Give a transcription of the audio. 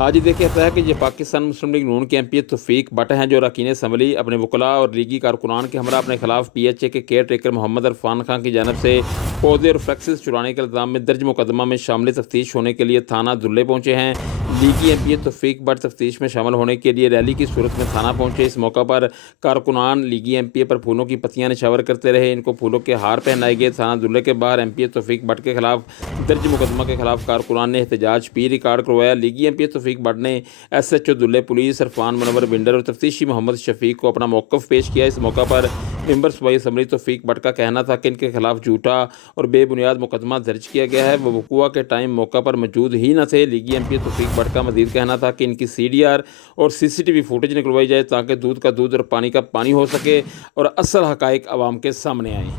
آج یہ دیکھا جاتا ہے کہ یہ پاکستان مسلم لیگ نون کے ایم پی توفیق بٹ ہیں جو اراکین اسمبلی اپنے وکلاء اور لیگی کارکنان کے ہمراہ اپنے خلاف پی ایچ اے کے کیئر ٹیکر محمد عرفان خان کی جانب سے پودے اور فلیکسز چرانے کے الزام میں درج مقدمہ میں شامل تفتیش ہونے کے لیے تھانہ دھلے پہنچے ہیں۔ لیگی ایم پی توفیق بٹ تفتیش میں شامل ہونے کے لیے ریلی کی صورت میں تھانہ پہنچے۔ اس موقع پر کارکنان لیگی ایم پی پر پھولوں کی پتیاں نشاور کرتے رہے، ان کو پھولوں کے ہار پہنائے گئے۔ تھانہ دھلے کے باہر ایم پی توفیق بٹ کے خلاف درج مقدمہ کے خلاف کارکنان نے احتجاج پی ریکارڈ کروایا۔ لیگی ایم پی توفیق بٹ نے S H O Dhale police Irfan Munawar بنڈر اور تفتیشی محمد شفیق کو اپنا موقف پیش کیا۔ اس موقع پر ممبر صوبائی اسمبلی توفیق بٹ کا کہنا تھا کہ ان کے خلاف جھوٹا اور بے بنیاد مقدمہ درج کیا گیا ہے، وہ وقوع کے ٹائم موقع پر موجود ہی نہ تھے۔ لیگی ایم پی توفیق بٹ کا مزید کہنا تھا کہ ان کی سی ڈی آر اور سی سی ٹی وی فوٹیج نکلوائی جائے تاکہ دودھ کا دودھ اور پانی کا پانی ہو سکے اور اصل حقائق عوام کے سامنے آئیں۔